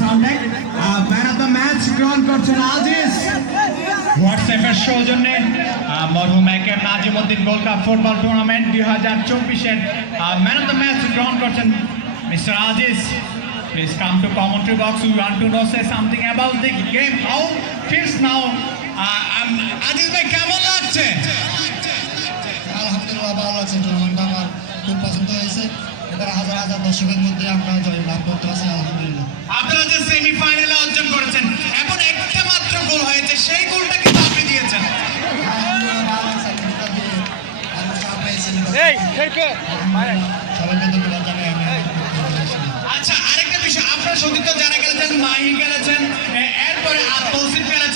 সাউন্ডেক man of the match গ্রহণ করছেন আজিজ। হোয়াটসঅ্যাপের সৌজন্যে মরহুম AKM Nazimuddin gold cup football tournament 2024-এর ম্যান অফ দ্য ম্যাচ গ্রহণ করছেন mister Aziz. Please come to commentary box. We want to know say something about the game. How feels now? Aziz ভাই কেমন লাগছে? আলহামদুলিল্লাহ ভালো লাগছে। টুর্নামেন্টটা আমার খুব পছন্দ হয়েছে। এবার হাজার হাজার দর্শকের মধ্যে আমরা জয়লাভ করতে পারছি আলহামদুলিল্লাহ। আপনারা যে সেমিফাইনালে অর্জন করেছেন, এখন একটা মাত্র গোল হয়েছে, সেই গোলটা কিন্তু আপনি দিয়েছেন। সবাইকে ধন্যবাদ জানাই। আচ্ছা, আরেকটা বিষয়, আপনার সতীর্থ যারা খেলেছেন, মাহি খেলেছেন, এরপরে তৌসিফ খেলেছেন,